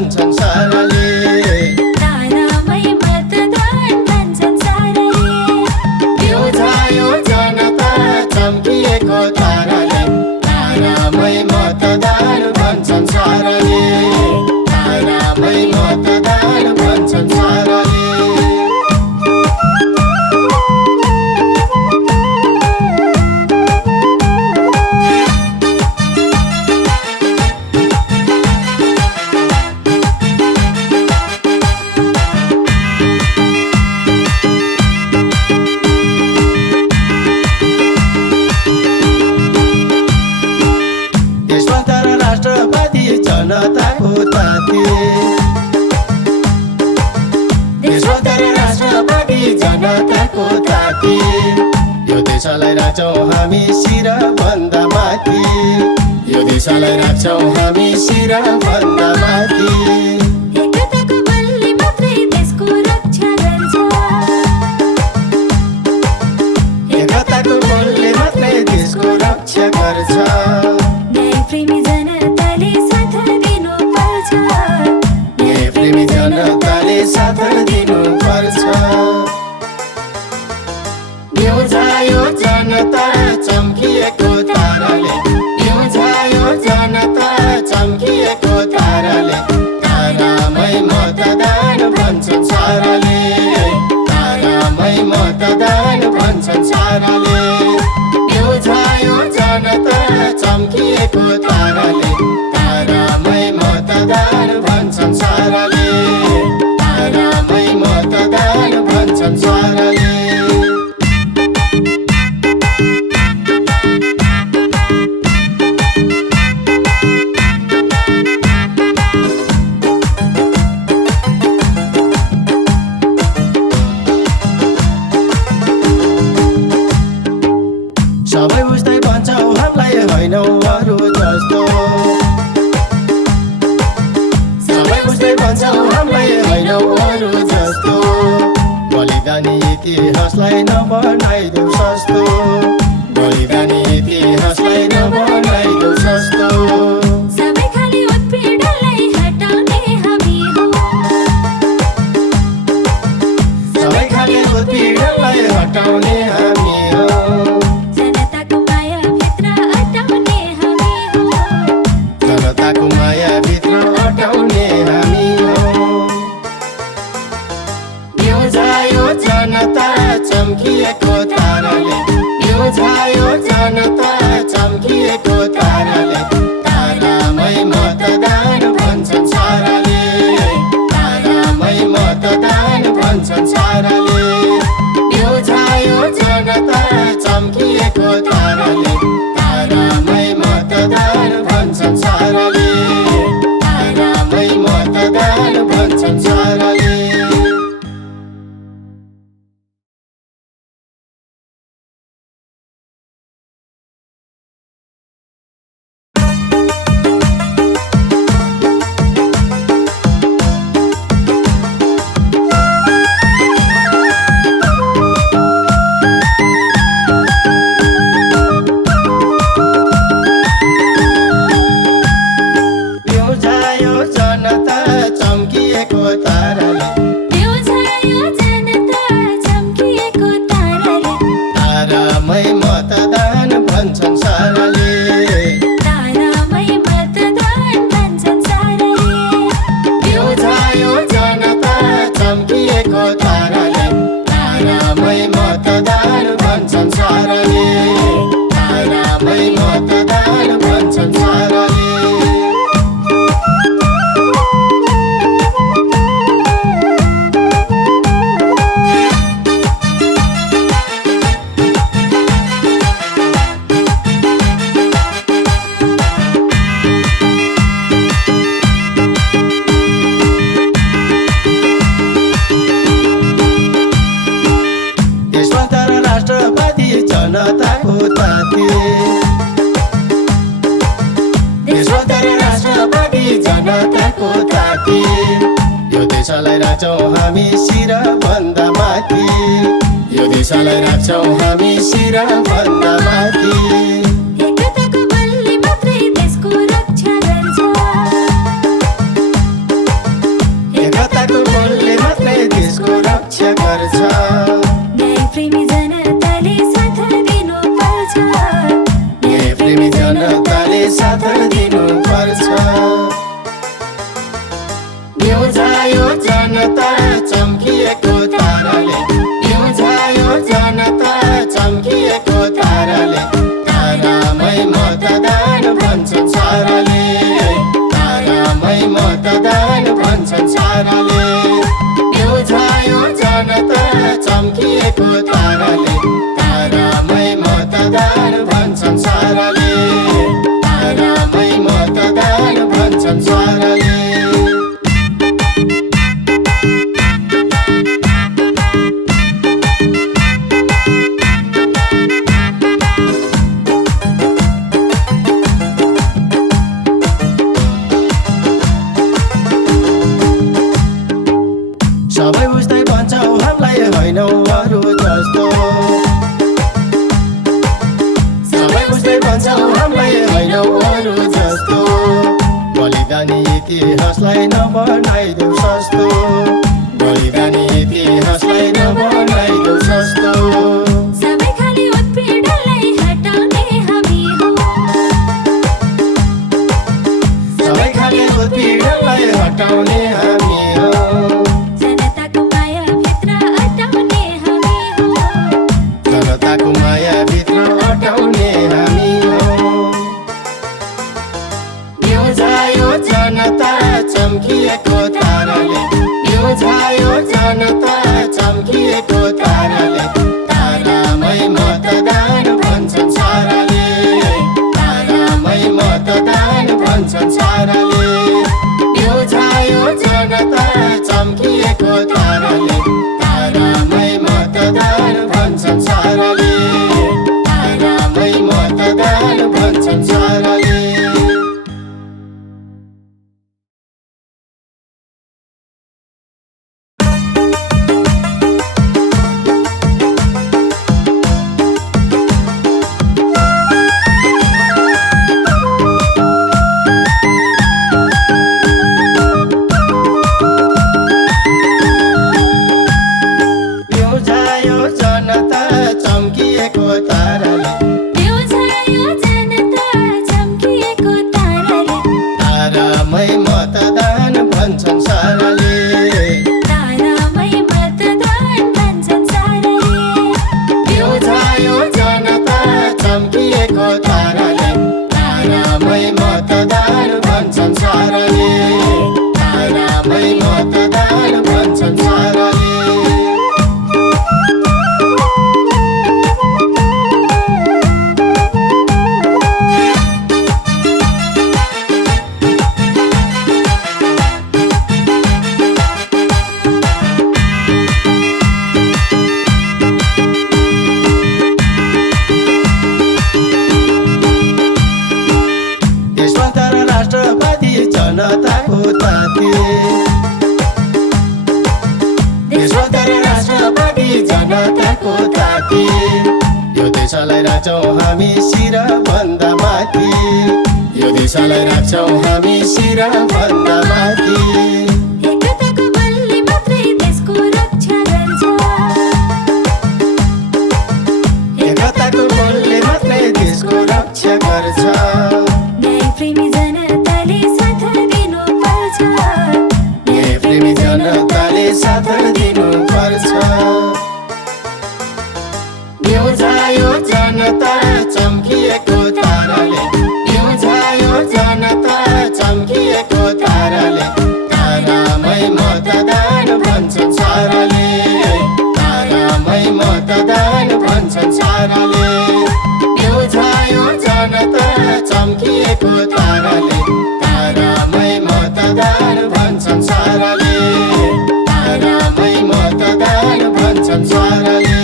भन्छन् साराले तारामै मतदान भन्छन् साराले बिउझायो जनता चम्किएको ताराले तारामै मतदान भन्छन् साराले तारामै मतदान भन्छन् साराले राष्ट्रवादी जनताको ताती देशभर राष्ट्रवादी जनताको ताती यो देशलाई राख्छौँ हामी शिरभन्दा माथि यो देशलाई राख्छौँ हामी शिरभन्दा माथि एकताको बलले मात्रै देशको रक्षा गर्छ एकताको बलले मात्रै देशको रक्षा गर्छ न्यायप्रेमी जनताले साथ दिनुपर्छ न्यायप्रेमी जनताले साथ दिनुपर्छ बिउझायो जनता चम्किएको ताराले बिउझायो जनता चम्किएको ताराले तारामै मतदान भन्छन् साराले तारामै मतदान भन्छन् साराले बिउझायो जनता चम्किएको ताराले तारामै मतदान भन्छन् साराले तारामै मतदान भन्छन् साराले सबै उस्तै भन्छौ हामीलाई होइनौ अरू जस्तो सबै उस्तै भन्छौ हामीलाई होइनौ अरू जस्तो बलिदानी इतिहासलाई नबनाइदेऊ सस्तो बलिदानी इतिहासलाई नबनाइदेऊ सस्तो सबै खाली उत्पीडनलाई हटाउने हामी हो सबै खाली उत्पीडनलाई हटाउने हामी हो जनताको मायाभित्र अटाउने हामी हो जनताको मायाभित्र अटाउने हामी हो बिउझायो जनता चम्किएको ताराले बिउझायो जनता चम्किएको ताराले तारामै मतदान भन्छन् साराले तारामै मतदान भन्छन् साराले बिउझायो जनता चम्किएको ताराले तारामै मतदान भन्छन् साराले तारामै मतदान भन्छन् साराले बिउझायो जनता चम्किएको ताराले बिउझायो जनता चम्किएको ताराले तारामै मतदान भन्छन् साराले तारामै मतदान भन्छन् साराले बिउझायो जनता चम्किएको ताराले तारामै मतदान भन्छन् साराले तारामै मतदान भन्छन् साराले देशभर राष्ट्रवादी जनताको ताती देशभर राष्ट्रवादी जनताको ताती यो देशलाई राख्छौँ हामी शिरभन्दा माथि यो देशलाई राख्छौँ हामी शिरभन्दा माथि एकताको बलले मात्रै देशको रक्षा गर्छ गर्छ न्यायप्रेमी जनताले साथ दिनुपर्छ न्यायप्रेमी जनताले साथ दिनुपर्छ न्युझायो जनता चम्किएको ताराले न्युझायो जनता चम्किएको ताराले तारामै मतदान भन्छन् साराले तारामै मतदान भन्छन् साराले न्युझायो जनता चम्किएको ताराले तारामै मतदान भन्छन् साराले तारामै मतदान भन्छन् साराले सबै उस्तै भन्छौ हामीलाई होइनौ अरू जस्तो सबै उस्तै भन्छौ हामीलाई होइनौ अरू जस्तो बलिदानी इतिहासलाई नबनाइदेऊ सस्तो बलिदानी इतिहासलाई नबनाइदेऊ सस्तो सबै खाली उत्पीडनलाई हटाउने हामी हौ सबै खाली उत्पीडनलाई हटाउने हामी हौ जनताको माया भित्र अटाउने हामी हौ जनताको माया भित्र अटाउने हामी हौ न्युझायो जनता चम्किएको ताराले न्युझायो जनता चम्किएको ताराले तारामै मतदान भन्छन् साराले तारामै मतदान भन्छन् साराले न्युझायो जनता चम्किएको ताराले तारामै मतदान भन्छन् साराले तारामै मतदान भन्छन् साराले न्युझायो जनता चम्किएको ताराले न्युझायो जनता चम्किएको ताराले तारामै मतदान भन्छन् साराले तारामै मतदान भन्छन् साराले न्युझायो जनता चम्किएको ताराले तारामै मतदान भन्छन् साराले तारामै मतदान भन्छन् साराले देशभर राष्ट्रवादी जनताको ताती देशभर राष्ट्रवादी जनताको ताती यो देशलाई राख्छौँ हामी शिरभन्दा माथि यो देशलाई राख्छौँ हामी शिरभन्दा माथि एकताको बलले मात्रै देशको रक्षा गर्छ एकताको बलले मात्रै देशको रक्षा गर्छ न्यायप्रेमी जनताले साथ दिनुपर्छ न्यायप्रेमी जनताले साथ दिनुपर्छ न्युझायो जनता चम्किएको ताराले न्युझायो जनता चम्किएको ताराले तारामै मतदान भन्छन् साराले तारामै मतदान भन्छन् साराले न्युझायो जनता चम्किएको ताराले तारामै मतदान भन्छन् साराले तारामै मतदान भन्छन् साराले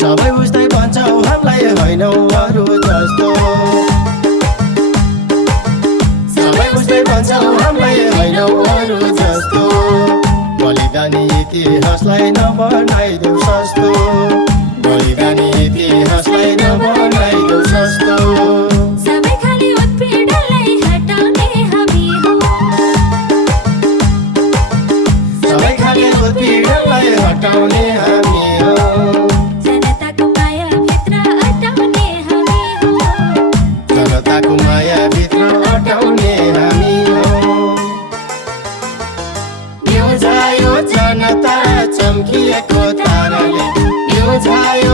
सबै उस्तै भन्छौ हामीलाई होइनौ अरू जस्तो सबै उस्तै भन्छौ हामीलाई होइनौ अरू जस्तो बलिदानी इतिहासलाई नबनाइदेऊ सस्तो बलिदानी इतिहासलाई नबनाइदेऊ सस्तो सबै खाली उत्पीडनलाई हटाउने हामी हो सबै खाली उत्पीडनलाई हटाउने हामी हो जनताको मायाभित्र अटाउने हामी हो जनताको मायाभित्र अटाउने हामी हो बिउझायो जनता चम्किएको ताराले बिउझायो